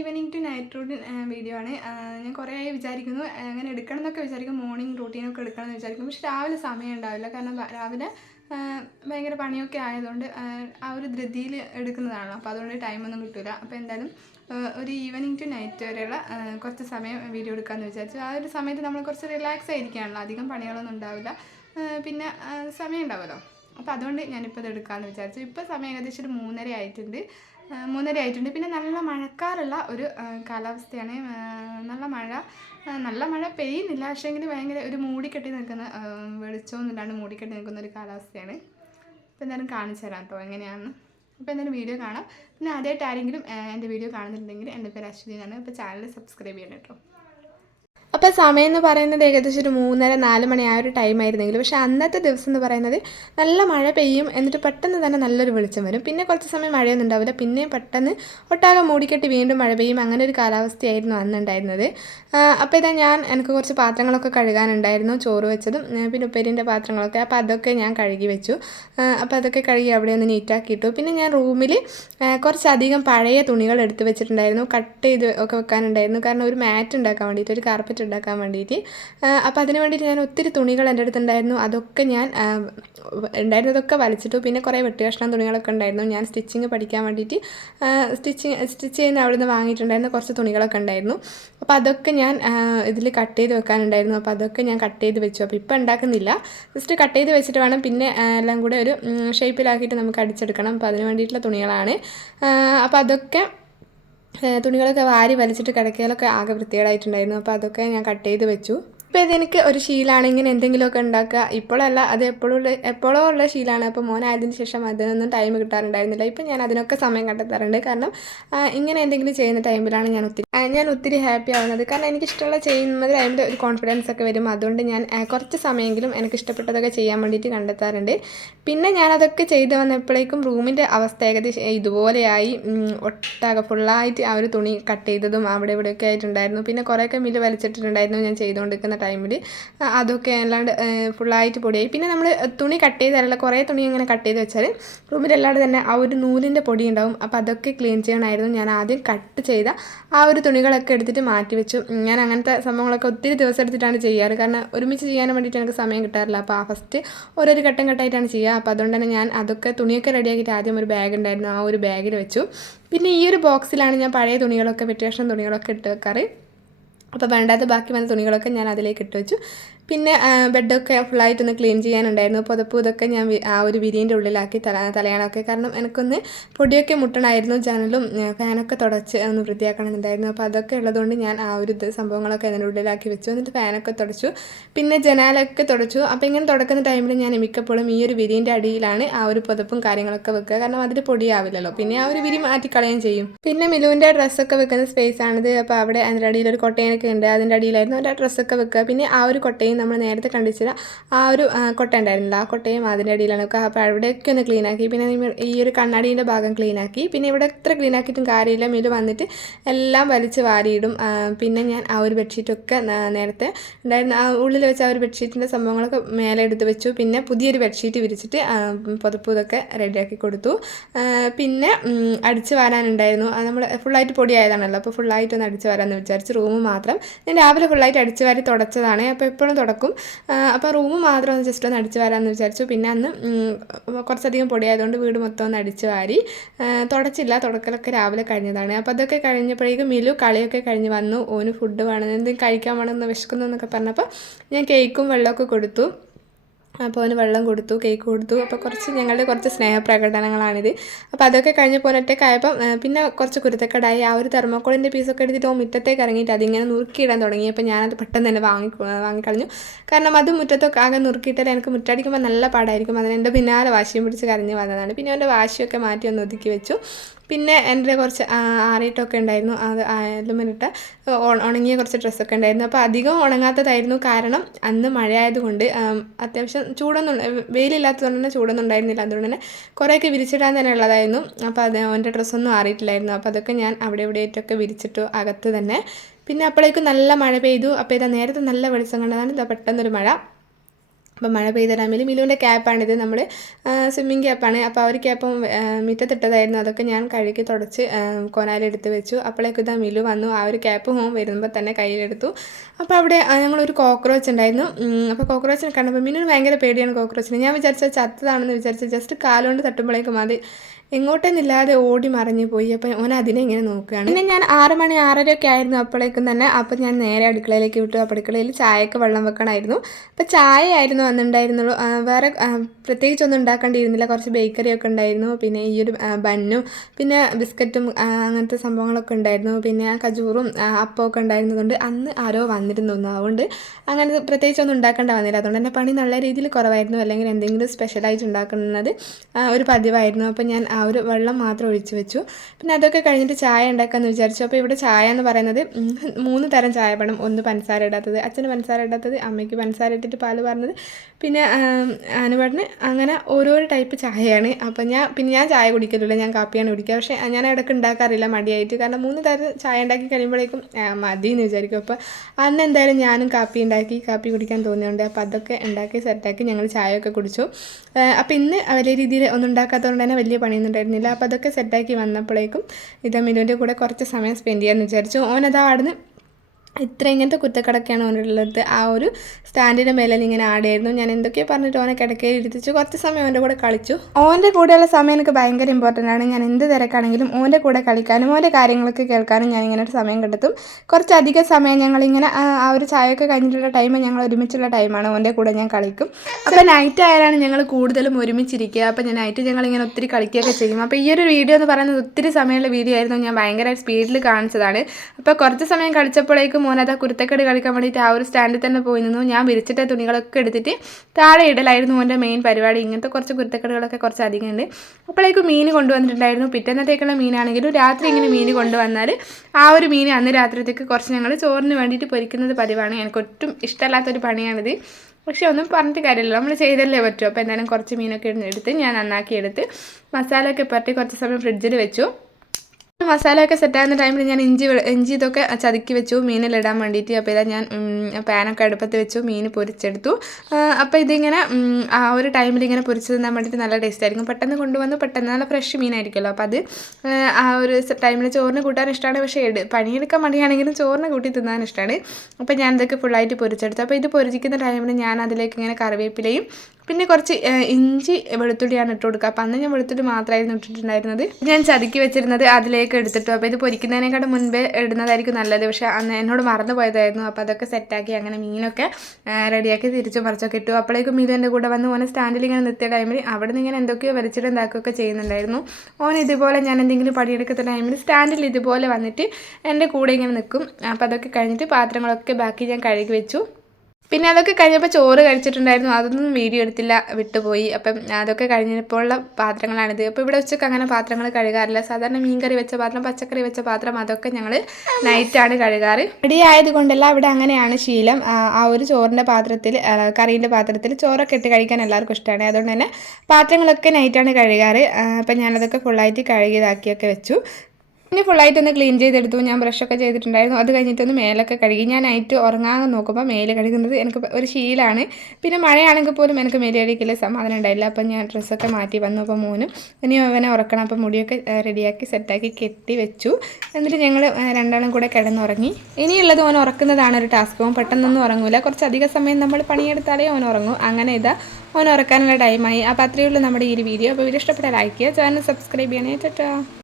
Evening to night routine video ആണ്. ഞാൻ കുറേ ആയി വിചാരിക്കുന്നു അങ്ങനെ എടുക്കണം എന്നൊക്കെ വിചാരിക്കും, മോർണിംഗ് റൂട്ടീനൊക്കെ എടുക്കണം എന്ന് വിചാരിക്കും. പക്ഷെ രാവിലെ സമയം ഉണ്ടാവില്ല, കാരണം രാവിലെ ഭയങ്കര പണിയൊക്കെ ആയതുകൊണ്ട് ആ ഒരു ധൃതിയിൽ എടുക്കുന്നതാണല്ലോ, അപ്പോൾ അതുകൊണ്ട് ടൈമൊന്നും കിട്ടില്ല. അപ്പോൾ എന്തായാലും ഒരു ഈവനിങ് ടു നൈറ്റ് വരെയുള്ള കുറച്ച് സമയം വീഡിയോ എടുക്കാമെന്ന് വിചാരിച്ചു. ആ ഒരു സമയത്ത് നമ്മൾ കുറച്ച് റിലാക്സ് ആയിരിക്കുകയാണല്ലോ, അധികം പണികളൊന്നും ഉണ്ടാവില്ല, പിന്നെ സമയം ഉണ്ടാവുമല്ലോ. അപ്പോൾ അതുകൊണ്ട് ഞാനിപ്പോൾ ഇത് എടുക്കാമെന്ന് വിചാരിച്ചു. ഇപ്പോൾ സമയം ഏകദേശം ഒരു 3:30 ആയിട്ടുണ്ട്. 3:30 ആയിട്ടുണ്ട്. പിന്നെ നല്ല മഴക്കാറുള്ള ഒരു കാലാവസ്ഥയാണ്. നല്ല മഴ പെയ്യുന്നില്ല, പക്ഷേങ്കിൽ ഭയങ്കര ഒരു മൂടിക്കെട്ടി നിൽക്കുന്ന, വെളിച്ചമൊന്നും ഇല്ലാണ്ട് മൂടിക്കെട്ടി നിൽക്കുന്ന ഒരു കാലാവസ്ഥയാണ്. അപ്പോൾ എന്തായാലും കാണിച്ചു തരാം കേട്ടോ എങ്ങനെയാണെന്ന്. അപ്പോൾ എന്തായാലും വീഡിയോ കാണാം. പിന്നെ ആദ്യമായിട്ട് ആരെങ്കിലും എൻ്റെ വീഡിയോ കാണുന്നുണ്ടെങ്കിൽ എൻ്റെ പേര് അശ്വതി എന്നാണ്. അപ്പോൾ ചാനൽ സബ്സ്ക്രൈബ് ചെയ്യണം കേട്ടോ. അപ്പോൾ സമയം എന്ന് പറയുന്നത് ഏകദേശം ഒരു 3:30-4 മണി ആ ഒരു ടൈം ആയിരുന്നെങ്കിലും, പക്ഷേ അന്നത്തെ ദിവസം എന്ന് പറയുന്നത് നല്ല മഴ പെയ്യും, എന്നിട്ട് പെട്ടെന്ന് തന്നെ നല്ലൊരു വെളിച്ചം വരും, പിന്നെ കുറച്ച് സമയം മഴയൊന്നും ഉണ്ടാവില്ല, പിന്നെയും പെട്ടെന്ന് ഒട്ടാകെ മൂടിക്കെട്ടി വീണ്ടും മഴ പെയ്യും. അങ്ങനെ ഒരു കാലാവസ്ഥയായിരുന്നു അന്നുണ്ടായിരുന്നത്. അപ്പോൾ എനിക്ക് കുറച്ച് പാത്രങ്ങളൊക്കെ കഴുകാനുണ്ടായിരുന്നു, ചോറ് വെച്ചതും പിന്നെ ഉപ്പേരിൻ്റെ പാത്രങ്ങളൊക്കെ. അപ്പോൾ അതൊക്കെ ഞാൻ കഴുകി വെച്ചു. അപ്പോൾ അതൊക്കെ കഴുകി അവിടെ ഒന്ന് നീറ്റാക്കിയിട്ടു. പിന്നെ ഞാൻ റൂമിൽ കുറച്ചധികം പഴയ തുണികൾ എടുത്ത് വെച്ചിട്ടുണ്ടായിരുന്നു, കട്ട് ചെയ്ത് ഒക്കെ വെക്കാനുണ്ടായിരുന്നു, കാരണം ഒരു മാറ്റ് ഉണ്ടാക്കാൻ വേണ്ടിയിട്ട്, ഒരു കാർപ്പറ്റ് ഉണ്ടാക്കാൻ വേണ്ടിയിട്ട്. അപ്പോൾ അതിന് വേണ്ടിയിട്ട് ഞാൻ ഒത്തിരി തുണികൾ എൻ്റെ അടുത്തുണ്ടായിരുന്നു, അതൊക്കെ ഞാൻ ഉണ്ടായിരുന്നതൊക്കെ വലിച്ചിട്ടു. പിന്നെ കുറേ വെട്ട് കഷ്ണം തുണികളൊക്കെ ഉണ്ടായിരുന്നു, ഞാൻ സ്റ്റിച്ചിങ് പഠിക്കാൻ വേണ്ടിയിട്ട് സ്റ്റിച്ച് ചെയ്യുന്ന അവിടെ നിന്ന് വാങ്ങിയിട്ടുണ്ടായിരുന്ന കുറച്ച് തുണികളൊക്കെ ഉണ്ടായിരുന്നു. അപ്പോൾ അതൊക്കെ ഞാൻ ഇതിൽ കട്ട് ചെയ്ത് വെക്കാനുണ്ടായിരുന്നു, അപ്പോൾ അതൊക്കെ ഞാൻ കട്ട് ചെയ്ത് വെച്ചു. അപ്പോൾ ഇപ്പോൾ ഉണ്ടാക്കുന്നില്ല, ജസ്റ്റ് കട്ട് ചെയ്ത് വെച്ചിട്ട് വേണം പിന്നെ എല്ലാം കൂടെ ഒരു ഷേപ്പിലാക്കിയിട്ട് നമുക്ക് അടിച്ചെടുക്കണം. അപ്പോൾ അതിന് വേണ്ടിയിട്ടുള്ള തുണികളാണ്. അപ്പോൾ അതൊക്കെ തുണികളൊക്കെ വാരി വലിച്ചിട്ട് കിടക്കയിലൊക്കെ ആകെ വൃത്തികേടായിട്ടുണ്ടായിരുന്നു. അപ്പോൾ അതൊക്കെ ഞാൻ കട്ട് ചെയ്ത് വെച്ചു. ഇപ്പോൾ ഇതെനിക്ക് ഒരു ശീലമാണ്, ഇങ്ങനെ എന്തെങ്കിലുമൊക്കെ ഉണ്ടാക്കുക. ഇപ്പോഴല്ല, അത് എപ്പോഴോ ഉള്ള ശീലമാണ്. അപ്പോൾ മോനായതിന് ശേഷം അതിനൊന്നും ടൈം കിട്ടാറുണ്ടായിരുന്നില്ല. ഇപ്പോൾ ഞാൻ അതിനൊക്കെ സമയം കണ്ടെത്താറുണ്ട്, കാരണം ഇങ്ങനെ എന്തെങ്കിലും ചെയ്യുന്ന ടൈമിലാണ് ഞാൻ ഒത്തിരി ഹാപ്പി ആവുന്നത്. കാരണം എനിക്കിഷ്ടമുള്ള ചെയ്യുന്നത് അതിൻ്റെ ഒരു കോൺഫിഡൻസ് ഒക്കെ വരും. അതുകൊണ്ട് ഞാൻ കുറച്ച് സമയമെങ്കിലും എനിക്ക് ഇഷ്ടപ്പെട്ടതൊക്കെ ചെയ്യാൻ വേണ്ടിയിട്ട് കണ്ടെത്താറുണ്ട്. പിന്നെ ഞാനതൊക്കെ ചെയ്ത് വന്നപ്പോഴേക്കും റൂമിൻ്റെ അവസ്ഥ ഏകദേശം ഇതുപോലെയായി, ഒട്ടാകെ ഫുള്ളായിട്ട് ആ ഒരു തുണി കട്ട് ചെയ്തതും അവിടെ ഇവിടെയൊക്കെ ആയിട്ടുണ്ടായിരുന്നു. പിന്നെ കുറേയൊക്കെ മില്ല് വലിച്ചിട്ടുണ്ടായിരുന്നു ഞാൻ ചെയ്തുകൊണ്ടിരിക്കുന്ന ടൈമിൽ, അതൊക്കെ അല്ലാണ്ട് ഫുള്ളായിട്ട് പൊടിയായി. പിന്നെ നമ്മൾ തുണി കട്ട് ചെയ്തല്ല, കുറേ തുണി ഇങ്ങനെ കട്ട് ചെയ്ത് വെച്ചാൽ റൂമിലല്ലാണ്ട് തന്നെ ആ ഒരു നൂലിൻ്റെ പൊടി ഉണ്ടാവും. അപ്പോൾ അതൊക്കെ ക്ലീൻ ചെയ്യണമായിരുന്നു. ഞാൻ ആദ്യം കട്ട് ചെയ്ത ആ ഒരു തുണികളൊക്കെ എടുത്തിട്ട് മാറ്റി വെച്ചു. ഞാൻ അങ്ങനത്തെ സംഭവങ്ങളൊക്കെ ഒത്തിരി ദിവസം എടുത്തിട്ടാണ് ചെയ്യാറ്, കാരണം ഒരുമിച്ച് ചെയ്യാൻ വേണ്ടിയിട്ട് എനിക്ക് സമയം കിട്ടാറില്ല. അപ്പോൾ ആ ഫസ്റ്റ് ഓരോരു ഘട്ടമായിട്ടാണ് ചെയ്യുക. അപ്പോൾ അതുകൊണ്ട് തന്നെ ഞാൻ അതൊക്കെ തുണിയൊക്കെ റെഡിയാക്കിയിട്ട് ആദ്യം ഒരു ബാഗ് ഉണ്ടായിരുന്നു, ആ ഒരു ബാഗിൽ വെച്ചു. പിന്നെ ഈ ഒരു ബോക്സിലാണ് ഞാൻ പഴയ തുണികളൊക്കെ, വെട്ടേഷൻ തുണികളൊക്കെ ഇട്ട് വെക്കാറ്. അപ്പോൾ വേണ്ടാത്ത ബാക്കി വന്ന തുണികളൊക്കെ ഞാൻ അതിലേക്ക് ഇട്ട് വെച്ചു. പിന്നെ ബെഡൊക്കെ ഫുള്ളായിട്ടൊന്ന് ക്ലീൻ ചെയ്യാനുണ്ടായിരുന്നു. പുതപ്പ് ഇതൊക്കെ ഞാൻ ആ ഒരു വിരിൻ്റെ ഉള്ളിലാക്കി തലയാണൊക്കെ, കാരണം എനിക്കൊന്ന് പൊടിയൊക്കെ മുട്ടണമായിരുന്നു. ജനലും ഫാനൊക്കെ തുടച്ച് ഒന്ന് വൃത്തിയാക്കണമെന്നുണ്ടായിരുന്നു. അപ്പോൾ അതൊക്കെ ഉള്ളതുകൊണ്ട് ഞാൻ ആ ഒരു സംഭവങ്ങളൊക്കെ അതിൻ്റെ ഉള്ളിലാക്കി വെച്ചു. എന്നിട്ട് ഫാനൊക്കെ തുടച്ചു, പിന്നെ ജനാലൊക്കെ തുടച്ചു. അപ്പോൾ ഇങ്ങനെ തുടക്കുന്ന ടൈമിൽ ഞാൻ മിക്കപ്പോഴും ഈ ഒരു വിരിൻ്റെ അടിയിലാണ് ആ ഒരു പുതപ്പും കാര്യങ്ങളൊക്കെ വെക്കുക, കാരണം അതിൽ പൊടിയാവില്ലല്ലോ. പിന്നെ ആ ഒരു വിരി മാറ്റിക്കളയുകയും ചെയ്യും. പിന്നെ മിലുവിൻ്റെ ഡ്രസ്സൊക്കെ വെക്കുന്ന സ്പേസ് ആണിത്. അപ്പോൾ അവിടെ അതിൻ്റെ അടിയിൽ ഒരു കൊട്ടയൊക്കെ ഉണ്ട്, അതിൻ്റെ അടിയിലായിരുന്നു എൻ്റെ ഡ്രസ്സൊക്കെ വെക്കുക. പിന്നെ ആ ഒരു കൊട്ടയും നമ്മൾ നേരത്തെ കണ്ടിച്ചില്ല ആ ഒരു കൊട്ട ഉണ്ടായിരുന്നില്ല, ആ കൊട്ടയും അതിൻ്റെ അടിയിലാണ് വെക്കുക. അപ്പോൾ അവിടെയൊക്കെ ഒന്ന് ക്ലീനാക്കി. പിന്നെ ഈ ഒരു കണ്ണാടീൻ്റെ ഭാഗം ക്ലീനാക്കി. പിന്നെ ഇവിടെ എത്ര ക്ലീനാക്കിയിട്ടും കാര്യമില്ല, മിലു വന്നിട്ട് എല്ലാം വലിച്ച് വാരിയിടും. പിന്നെ ഞാൻ ആ ഒരു ബെഡ്ഷീറ്റൊക്കെ നേരത്തെ ഉണ്ടായിരുന്ന ആ ഉള്ളിൽ വെച്ച ആ ഒരു ബെഡ്ഷീറ്റിൻ്റെ സംഭവങ്ങളൊക്കെ മേലെ എടുത്ത് വെച്ചു. പിന്നെ പുതിയൊരു ബെഡ്ഷീറ്റ് വിരിച്ചിട്ട് പുതപ്പ് ഇതൊക്കെ റെഡിയാക്കി കൊടുത്തു. പിന്നെ അടിച്ച് വാരാനുണ്ടായിരുന്നു, അത് നമ്മൾ ഫുള്ളായിട്ട് പൊടിയായതാണല്ലോ, അപ്പോൾ ഫുള്ളായിട്ടൊന്ന് അടിച്ച് വാരാമെന്ന് വിചാരിച്ചു. റൂം മാത്രം ഞാൻ രാവിലെ ഫുള്ളായിട്ട് അടിച്ച് വാരി തുടച്ചതാണ്, അപ്പോൾ എപ്പോഴും തുടക്കും. അപ്പോൾ റൂം മാത്രം ഒന്ന് ജസ്റ്റ് ഒന്ന് അടിച്ച് വാരാമെന്ന് വിചാരിച്ചു. പിന്നെ അന്ന് കുറച്ചധികം പൊടിയായതുകൊണ്ട് വീട് മൊത്തം ഒന്ന് അടിച്ച് വാരി തുടച്ചില്ല, തുടക്കലൊക്കെ രാവിലെ കഴിഞ്ഞതാണ്. അപ്പോൾ അതൊക്കെ കഴിഞ്ഞപ്പോഴേക്കും മിലു കളിയൊക്കെ കഴിഞ്ഞ് വന്നു. ഓന് ഫുഡ് വേണം, എന്തെങ്കിലും കഴിക്കാൻ വേണമെന്ന് വിശക്കുന്നു എന്നൊക്കെ പറഞ്ഞപ്പോൾ ഞാൻ കേക്കും വെള്ളമൊക്കെ കൊടുത്തു. അപ്പോൾ അവന് വെള്ളം കൊടുത്തു, കേക്ക് കൊടുത്തു. അപ്പോൾ ഞങ്ങളുടെ കുറച്ച് സ്നേഹപ്രകടനങ്ങളാണിത്. അപ്പോൾ അതൊക്കെ കഴിഞ്ഞപ്പോൾ ഒറ്റക്കായപ്പം പിന്നെ കുറച്ച് കുരുത്തക്കേടായി. ആ ഒരു തെർമോക്കോളിൻ്റെ പീസൊക്കെ എടുത്തിട്ട് മുറ്റത്തേക്ക് ഇറങ്ങിയിട്ട് അതിങ്ങനെ നുറുക്കിയിടാൻ തുടങ്ങി. അപ്പോൾ ഞാനത് പെട്ടെന്ന് തന്നെ വാങ്ങിക്കളഞ്ഞു, കാരണം അത് മുറ്റത്തൊക്കെ ആകെ നുറുക്കിയിട്ടാൽ എനിക്ക് മുറ്റടിക്കുമ്പോൾ നല്ല പാടായിരിക്കും. അതിനെൻ്റെ പിന്നാലെ വാശിയും പിടിച്ച് കരഞ്ഞ് വന്നതാണ്. പിന്നെ അവൻ്റെ വാശിയൊക്കെ മാറ്റി ഒന്ന് ഒതുക്കി വെച്ചു. പിന്നെ എൻ്റെ കുറച്ച് ആറിയിട്ടൊക്കെ ഉണ്ടായിരുന്നു, അത് അലുമിനിട്ട് ഉണങ്ങിയ കുറച്ച് ഡ്രസ്സൊക്കെ ഉണ്ടായിരുന്നു. അപ്പോൾ അധികം ഉണങ്ങാത്തതായിരുന്നു, കാരണം അന്ന് മഴയായതുകൊണ്ട് അത്യാവശ്യം വെയിലില്ലാത്തതുകൊണ്ട് തന്നെ ചൂടൊന്നും ഉണ്ടായിരുന്നില്ല. അതുകൊണ്ട് തന്നെ കുറേയൊക്കെ വിരിച്ചിടാൻ തന്നെ ഉള്ളതായിരുന്നു. അപ്പോൾ എൻ്റെ ഡ്രസ്സൊന്നും ആറിയിട്ടില്ലായിരുന്നു. അപ്പോൾ അതൊക്കെ ഞാൻ അവിടെ ഇവിടെയായിട്ടൊക്കെ വിരിച്ചിട്ടു അകത്ത് തന്നെ. പിന്നെ അപ്പോഴേക്കും നല്ല മഴ പെയ്തു. അപ്പോൾ നേരത്തെ നല്ല വെളിച്ചം കണ്ടതാണ്, പെട്ടെന്നൊരു മഴ. അപ്പോൾ മഴ പെയ്ത ടൈമിൽ മിലുവിൻ്റെ ക്യാപ്പാണിത്, നമ്മൾ സ്വിമ്മിങ് ക്യാപ്പാണ്. അപ്പോൾ ആ ഒരു ക്യാപ്പും മുറ്റത്തിട്ടതായിരുന്നു, അതൊക്കെ ഞാൻ കഴുകി തുടച്ച് കൊനാലെടുത്ത് വെച്ചു. അപ്പോഴേക്കും ഇതാ മിലു വന്നു, ആ ഒരു ക്യാപ്പ് വരുമ്പോൾ തന്നെ കയ്യിലെടുത്തു. അപ്പോൾ അവിടെ ഞങ്ങളൊരു കോക്രോച്ച് ഉണ്ടായിരുന്നു. അപ്പോൾ കോക്രോച്ചിനെ കണ്ടപ്പോൾ മിനുവിന് ഭയങ്കര പേടിയാണ് കോക്രോച്ചിന്. ഞാൻ വിചാരിച്ചത് ചത്തതാണെന്ന് വിചാരിച്ച് ജസ്റ്റ് കാലുകൊണ്ട് തട്ടുമ്പോഴേക്കും അത് എങ്ങോട്ടെന്നില്ലാതെ ഓടി മറിഞ്ഞു പോയി. അപ്പോൾ ഓൻ അതിനെ ഇങ്ങനെ നോക്കുകയാണ്. പിന്നെ ഞാൻ 6 മണി 6:30 ആയിരുന്നു അപ്പോഴേക്കും തന്നെ. അപ്പോൾ ഞാൻ നേരെ അടുക്കളയിലേക്ക് വിട്ടു. അടുക്കളയിൽ ചായക്ക് വെള്ളം വെക്കണമായിരുന്നു. അപ്പോൾ ചായ ആയിരുന്നു വന്നിട്ടുണ്ടായിരുന്നുള്ളൂ, വേറെ പ്രത്യേകിച്ചൊന്നും ഉണ്ടാക്കേണ്ടിയിരുന്നില്ല. കുറച്ച് ബേക്കറിയൊക്കെ ഉണ്ടായിരുന്നു, പിന്നെ ഈ ഒരു ബന്നും പിന്നെ ബിസ്ക്കറ്റും അങ്ങനത്തെ സംഭവങ്ങളൊക്കെ ഉണ്ടായിരുന്നു, പിന്നെ കജൂറും അപ്പമൊക്കെ ഉണ്ടായിരുന്നതുകൊണ്ട് അന്ന് ആരോ വന്നിരുന്നു, അതുകൊണ്ട് അങ്ങനെ പ്രത്യേകിച്ചൊന്നും ഉണ്ടാക്കേണ്ട വന്നില്ല. അതുകൊണ്ട് തന്നെ പണി നല്ല രീതിയിൽ കുറവായിരുന്നു. അല്ലെങ്കിൽ എന്തെങ്കിലും സ്പെഷ്യലായിട്ട് ഉണ്ടാക്കുന്നത് ഒരു പതിവായിരുന്നു. അപ്പോൾ ഞാൻ ആ ഒരു വെള്ളം മാത്രം ഒഴിച്ച് വെച്ചു. പിന്നെ അതൊക്കെ കഴിഞ്ഞിട്ട് ചായ ഉണ്ടാക്കാമെന്ന് വിചാരിച്ചു. അപ്പോൾ ഇവിടെ ചായ എന്ന് പറയുന്നത് 3 തരം ചായ വേണം. ഒന്ന് പഞ്ചസാര ഇടാത്തത്, അച്ഛന് പഞ്ചസാര ഇടാത്തത്, അമ്മയ്ക്ക് പഞ്ചസാര ഇട്ടിട്ട് പാല് പറഞ്ഞത്, പിന്നെ അനുപാടിന്, അങ്ങനെ ഓരോരോ ടൈപ്പ് ചായയാണ്. അപ്പോൾ ഞാൻ ചായ കുടിക്കലില്ല, ഞാൻ കാപ്പിയാണ് കുടിക്കുക. പക്ഷേ ഞാൻ ഇടയ്ക്ക് ഉണ്ടാക്കാറില്ല മടിയായിട്ട്, കാരണം 3 തരം ചായ ഉണ്ടാക്കി കഴിയുമ്പോഴേക്കും മതി എന്ന് വിചാരിക്കും. അപ്പോൾ അന്ന് എന്തായാലും ഞാനും കാപ്പി കുടിക്കാൻ തോന്നിയുണ്ട്. അപ്പോൾ അതൊക്കെ ഉണ്ടാക്കി സെറ്റാക്കി ഞങ്ങൾ ചായയൊക്കെ കുടിച്ചു. അപ്പോൾ ഇന്ന് വലിയ രീതിയിൽ ഒന്നും ഉണ്ടാക്കാത്തതുകൊണ്ട് തന്നെ വലിയ പണിയൊന്നും ഉണ്ടായിരുന്നില്ല. അപ്പോൾ അതൊക്കെ സെറ്റാക്കി വന്നപ്പോഴേക്കും ഇതാ മിനുവിൻ്റെ കൂടെ കുറച്ച് സമയം സ്പെൻഡ് ചെയ്യാമെന്ന് വിചാരിച്ചു. ഓനതാ അവിടുന്ന് ഇങ്ങനത്തെ കുറ്റക്കടക്കാണ് ഓനുള്ളത്. ആ ഒരു സ്റ്റാൻഡിൻ്റെ മേലെ ഇങ്ങനെ ആടായിരുന്നു. ഞാൻ എന്തൊക്കെയോ പറഞ്ഞിട്ട് ഓനെ കിടക്കയിൽ ഇരുത്തിച്ചു. കുറച്ച് സമയം ഓൻ്റെ കൂടെ കളിച്ചു. ഓൻ്റെ കൂടെയുള്ള സമയം എനിക്ക് ഭയങ്കര ഇമ്പോർട്ടൻ്റ് ആണ്. ഞാൻ എന്ത് തിരക്കാണെങ്കിലും ഓൻ്റെ കൂടെ കളിക്കാനും ഓൻ്റെ കാര്യങ്ങളൊക്കെ കേൾക്കാനും ഞാൻ ഇങ്ങനെ ഒരു സമയം കണ്ടെത്തും. കുറച്ചധികം സമയം ഞങ്ങളിങ്ങനെ ആ ഒരു ചായയൊക്കെ കഴിഞ്ഞിട്ടുള്ള ടൈം ഞങ്ങൾ ഒരുമിച്ചുള്ള ടൈമാണ്. ഓൻ്റെ കൂടെ ഞാൻ കളിക്കും. അപ്പോൾ നൈറ്റ് ആയാലാണ് ഞങ്ങൾ കൂടുതലും ഒരുമിച്ചിരിക്കുക. അപ്പോൾ ഞാൻ നൈറ്റ് ഞങ്ങളിങ്ങനെ ഒത്തിരി കളിക്കുകയൊക്കെ ചെയ്യും. അപ്പോൾ ഈ ഒരു വീഡിയോ എന്ന് പറയുന്നത് ഒത്തിരി സമയമുള്ള വീഡിയോ ആയിരുന്നു. ഞാൻ ഭയങ്കര സ്പീഡിൽ കാണിച്ചതാണ്. അപ്പോൾ കുറച്ച് സമയം കളിച്ചപ്പോഴേക്കും മോനതാ കുരുത്തക്കേട് കളിക്കാൻ വേണ്ടിയിട്ട് ആ ഒരു സ്റ്റാൻഡിൽ തന്നെ പോയി നിന്നു. ഞാൻ വിരിച്ചിട്ട തുണികളൊക്കെ എടുത്തിട്ട് താഴെ ഇടലായിരുന്നു മോൻ്റെ മെയിൻ പരിപാടി. ഇങ്ങനത്തെ കുറച്ച് കുരുത്തക്കേടുകളൊക്കെ കുറച്ച് അധികം ഉണ്ട്. അപ്പോഴേക്കും മീൻ കൊണ്ടുവന്നിട്ടുണ്ടായിരുന്നു. പിറ്റേന്നത്തേക്കുള്ള മീനാണെങ്കിലും രാത്രി ഇങ്ങനെ മീൻ കൊണ്ടുവന്നാൽ ആ ഒരു മീൻ അന്ന് രാത്രിത്തേക്ക് കുറച്ച് ഞങ്ങൾ ചോറിന് വേണ്ടിയിട്ട് പൊരിക്കുന്നത് പതിവാണ്. എനിക്ക് ഒട്ടും ഇഷ്ടമല്ലാത്തൊരു പണിയാണിത്. പക്ഷെ ഒന്നും പറഞ്ഞിട്ട് കാര്യമില്ല, നമ്മൾ ചെയ്തല്ലേ പറ്റും. അപ്പോൾ എന്തായാലും കുറച്ച് മീനൊക്കെ എടുത്ത് ഞാൻ നന്നാക്കി എടുത്ത് മസാലയൊക്കെ പുരട്ടി കുറച്ച് സമയം ഫ്രിഡ്ജിൽ വെച്ചു. മസാലയൊക്കെ സെറ്റാകുന്ന ടൈമിൽ ഞാൻ ഇഞ്ചി ഇതൊക്കെ ചതുക്കി വെച്ചു മീനിലിടാൻ വേണ്ടിയിട്ട്. അപ്പോൾ ഇതാ ഞാൻ പാനൊക്കെ അടുപ്പത്ത് വെച്ചു, മീൻ പൊരിച്ചെടുത്തു. അപ്പോൾ ഇതിങ്ങനെ ആ ഒരു ടൈമിൽ ഇങ്ങനെ പൊരിച്ച് തിന്നാൻ വേണ്ടിയിട്ട് നല്ല ടേസ്റ്റ് ആയിരിക്കും. പെട്ടെന്ന് കൊണ്ടുവന്ന് പെട്ടെന്ന് നല്ല ഫ്രഷ് മീനായിരിക്കുമല്ലോ. അപ്പോൾ അത് ആ ഒരു ടൈമിൽ ചോറിന് കൂട്ടാൻ ഇഷ്ടമാണ്. പക്ഷേ പണിയെടുക്കാൻ മടിയാണെങ്കിലും ചോറിന് കൂട്ടി തിന്നാൻ ഇഷ്ടമാണ്. അപ്പോൾ ഞാൻ ഇതൊക്കെ ഫുള്ളായിട്ട് പൊരിച്ചെടുത്തു. അപ്പോൾ ഇത് പൊരിച്ചിരിക്കുന്ന ടൈമിൽ ഞാൻ അതിലേക്ക് ഇങ്ങനെ കറിവേപ്പിലയും പിന്നെ കുറച്ച് ഇഞ്ചി വെളുത്തുള്ളിയാണ് ഇട്ട് കൊടുക്കുക. അപ്പോൾ അന്ന് ഞാൻ വെളുത്തുള്ളി മാത്രമായിരുന്നു ഇട്ടിട്ടുണ്ടായിരുന്നത്. ഞാൻ ചതുക്കി വെച്ചിരുന്നത് അതിലേക്ക് എടുത്തിട്ടു. അപ്പോൾ ഇത് പൊരിക്കുന്നതിനേക്കാളും മുൻപേ ഇടുന്നതായിരിക്കും നല്ലത്. പക്ഷേ അന്ന് എന്നോട് മറന്നു പോയതായിരുന്നു. അപ്പോൾ അതൊക്കെ സെറ്റാക്കി അങ്ങനെ മീനൊക്കെ റെഡിയാക്കി തിരിച്ചും മറിച്ചൊക്കെ ഇട്ടു. അപ്പോഴേക്കും മീൻ എൻ്റെ കൂടെ വന്ന് ഓനെ സ്റ്റാൻഡിൽ ഇങ്ങനെ നിർത്തിയ ടൈമിൽ അവിടെ നിന്ന് ഇങ്ങനെ എന്തൊക്കെയോ വലിച്ചിട്ട് എന്താക്കുകയൊക്കെ ചെയ്യുന്നുണ്ടായിരുന്നു. ഓൻ ഇതുപോലെ ഞാൻ എന്തെങ്കിലും പണിയെടുക്കുന്ന ടൈമിൽ സ്റ്റാൻഡിൽ ഇതുപോലെ വന്നിട്ട് എൻ്റെ കൂടെ ഇങ്ങനെ നിൽക്കും. അപ്പോൾ അതൊക്കെ കഴിഞ്ഞിട്ട് പാത്രങ്ങളൊക്കെ ബാക്കി ഞാൻ കഴുകി വെച്ചു. പിന്നെ അതൊക്കെ കഴിഞ്ഞപ്പോൾ ചോറ് കഴിച്ചിട്ടുണ്ടായിരുന്നു, അതൊന്നും വീഡിയോ എടുത്തില്ല, വിട്ടുപോയി. അപ്പം അതൊക്കെ കഴിഞ്ഞപ്പോഴുള്ള പാത്രങ്ങളാണിത്. അപ്പോൾ ഇവിടെ ഉച്ചയ്ക്ക് അങ്ങനെ പാത്രങ്ങൾ കഴുകാറില്ല. സാധാരണ മീൻകറി വെച്ച പാത്രം, പച്ചക്കറി വെച്ച പാത്രം അതൊക്കെ ഞങ്ങൾ നൈറ്റാണ് കഴുകാറ്. റെഡി ആയതുകൊണ്ടല്ല ഇവിടെ അങ്ങനെയാണ് ശീലം. ആ ഒരു ചോറിൻ്റെ പാത്രത്തിൽ, കറീൻ്റെ പാത്രത്തിൽ ചോറൊക്കെ ഇട്ട് കഴിക്കാൻ എല്ലാവർക്കും ഇഷ്ടമാണ്. അതുകൊണ്ട് തന്നെ പാത്രങ്ങളൊക്കെ നൈറ്റാണ് കഴുകാറ്. അപ്പം ഞാനതൊക്കെ ഫുള്ളായിട്ട് കഴുകിയതാക്കിയൊക്കെ വെച്ചു. പിന്നെ ഫുള്ളായിട്ടൊന്ന് ക്ലീൻ ചെയ്തെടുത്തു. ഞാൻ ബ്രഷൊക്കെ ചെയ്തിട്ടുണ്ടായിരുന്നു. അത് കഴിഞ്ഞിട്ടൊന്ന് മേലൊക്കെ കഴുകി. ഞാൻ നൈറ്റ് ഉറങ്ങാൻ നോക്കുമ്പോൾ മേല് കഴുകുന്നത് എനിക്ക് ഒരു ശീലമാണ്. പിന്നെ മഴയാണെങ്കിൽ പോലും എനിക്ക് മേല് കഴുകിയില്ല സമാധാനം ഉണ്ടായില്ല. അപ്പം ഞാൻ ഡ്രസ്സൊക്കെ മാറ്റി വന്നു. അപ്പോൾ മോനും ഇനി അവനെ ഉറക്കണം. അപ്പം മുടിയൊക്കെ റെഡിയാക്കി സെറ്റാക്കി കെട്ടി വെച്ചു. എന്നിട്ട് ഞങ്ങൾ രണ്ടാളും കൂടെ കിടന്നുറങ്ങി. ഇനിയുള്ളത് ഓൻ ഉറക്കുന്നതാണ് ഒരു ടാസ്ക്. ഓൻ പെട്ടെന്നൊന്നും ഉറങ്ങില്ല. കുറച്ചധികം സമയം നമ്മൾ പണിയെടുത്താലേ ഓൻ ഉറങ്ങും. അങ്ങനെ ഇതാ ഓൻ ഉറക്കാനുള്ള ടൈമായി. അപ്പോൾ അത്രയേ ഉള്ളൂ നമ്മുടെ ഈ ഒരു വീഡിയോ. അപ്പോൾ വീഡിയോ ഇഷ്ടപ്പെട്ടാൽ ലൈക്ക് ചെയ്യുക, ചാനൽ സബ്സ്ക്രൈബ് ചെയ്യണേ. ടാറ്റാ.